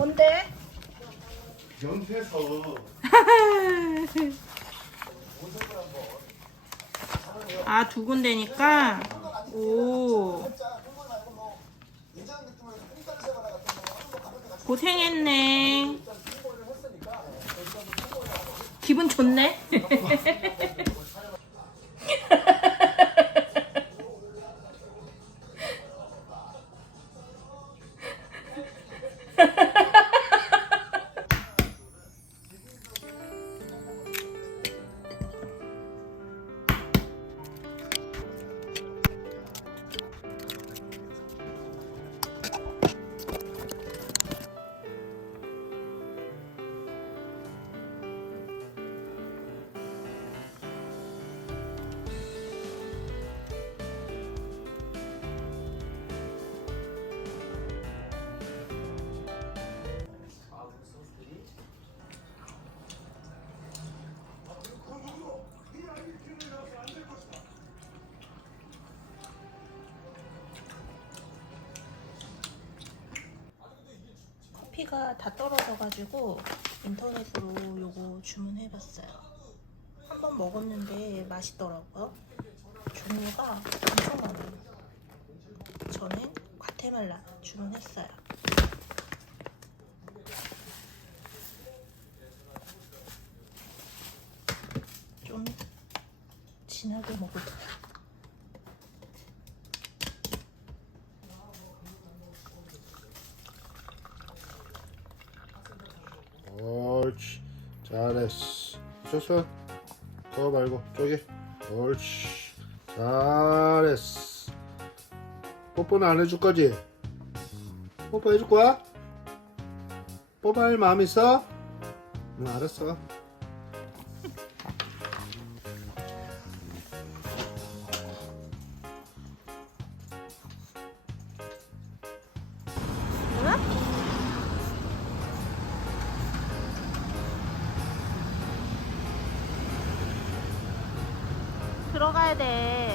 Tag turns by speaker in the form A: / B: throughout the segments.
A: 뭔데?
B: 연태서
A: 아, 두 군데니까? 오. 고생했네. 기분 좋네? 커피가 다 떨어져가지고 인터넷으로 요거 주문해봤어요. 한번 먹었는데 맛있더라고요. 종류가 엄청 많아요. 저는 과테말라 주문했어요. 좀 진하게 먹을게요.
B: 옳지 잘했어 쏘쏘 더 말고 쪼개 옳지 잘했어 뽀뽀는 안 해줄 거지? 뽀뽀 해줄 거야? 뽀뽀할 마음 있어? 응 알았어
A: 들어가야 돼.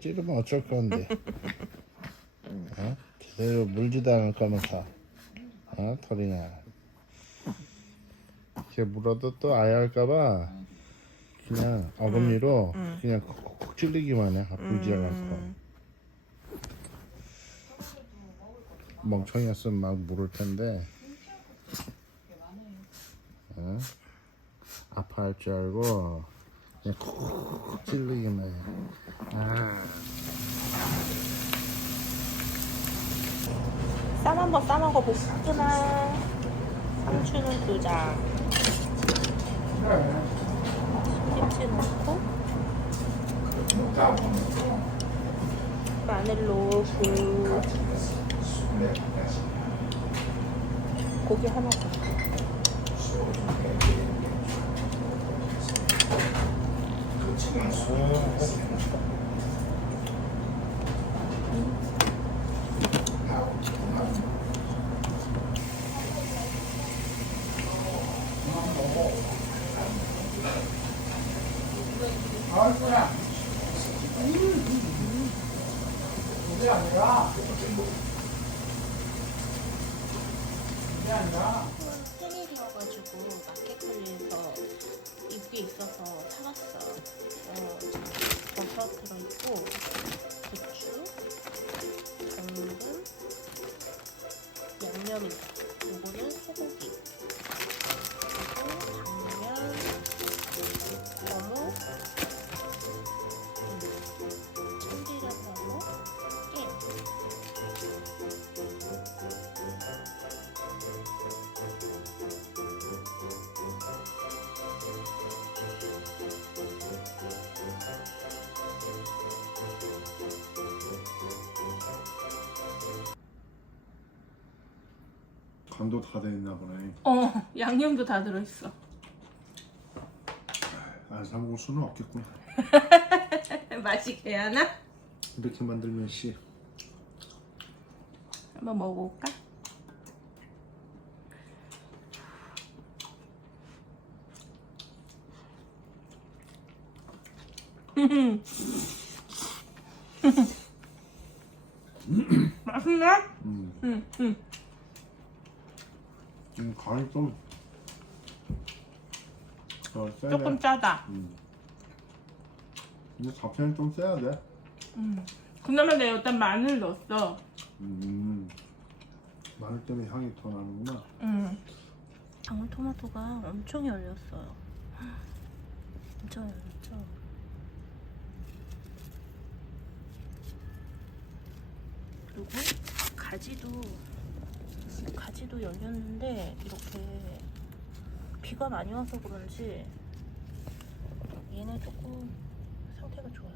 B: 찌르면 어쩔 건데. 어? 제대로 물지도 않을 거면서 어? 털이나. 이렇게 물어도 또 아야 할까봐 그냥 어금니로 그냥 콕콕 찔리기만 해. 아프지 않아서. 멍청이였으면 막 물을 텐데. 어? 아파할 줄 알고 콕콕 찔리기만 해 아.
A: 쌈 한번 싸먹어 보구나. 상추는 두 장. 김치 넣고. 마늘 넣고. 고기 하나 더. 생일이어가지고 마켓컬리에서 입게 있어서 사왔어. 어,
B: 간도 다 돼 있나 보네.
A: 어 양념도 다 들어있어
B: 안 사 먹을 수는 없겠군.
A: 맛있게 하나?
B: 이렇게 만들면 씨.
A: 한번 먹어볼까? 맛있네?
B: 음.
A: 응, 응.
B: 음, 간이 좀. 어, 세네.
A: 조금 짜다.
B: 음. 근데 잡채는 좀 세야 돼.
A: 음. 그나마 내가 일단 마늘 넣었어.
B: 음. 마늘 때문에 향이 더 나는구나.
A: 음. 방울토마토가 엄청 열렸어요. 진짜 열렸죠. 그리고 가지도 가지도 열렸는데 이렇게 비가 많이 와서 그런지 얘는 조금 상태가 좋아요.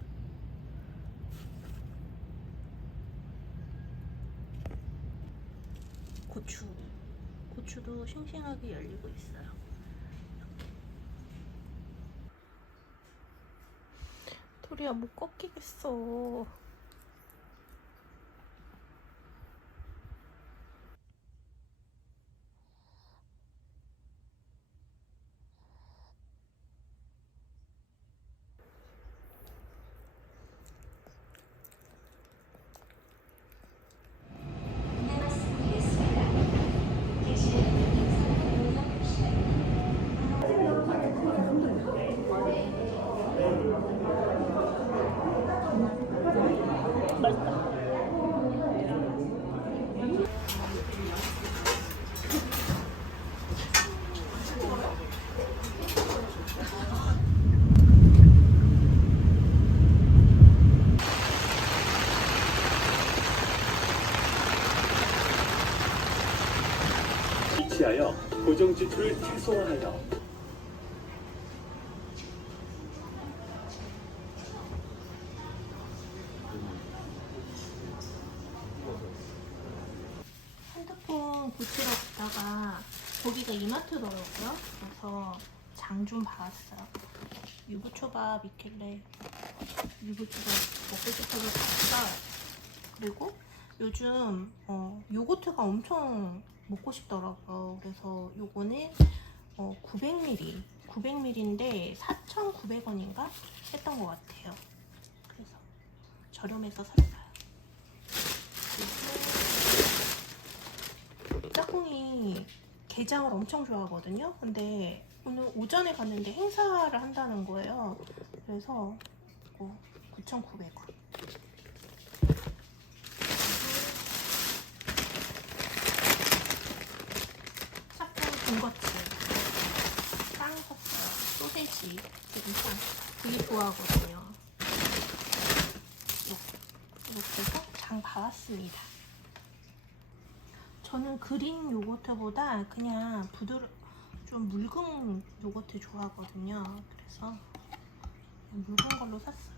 A: 고추 고추도 싱싱하게 열리고 있어요. 토리야 못 꺾이겠어. 맛있다.
C: 이치하여 고정 지출을 최소화하여
A: 핸드폰 고치러 갔다가 거기가 이마트더라고요. 그래서 장 좀 봐왔어요. 유부초밥 있길래 유부초밥 먹고 싶어서 샀어요. 그리고 요즘 어, 요거트가 엄청 먹고 싶더라고요. 그래서 요거는 어, 900ml, 900ml인데 4,900원인가 했던 것 같아요. 그래서 저렴해서 샀어요. 짝꿍이 게장을 엄청 좋아하거든요. 근데 오늘 오전에 갔는데 행사를 한다는 거예요. 그래서 이거 9,900원. 짝꿍 군것질 빵 샀어요. 소세지 기름빵 되게 좋아하거든요. 이렇게 해서 장 봐왔습니다. 저는 그린 요거트보다 그냥 부드러 좀 묽은 요거트 좋아하거든요. 그래서 묽은 걸로 샀어요.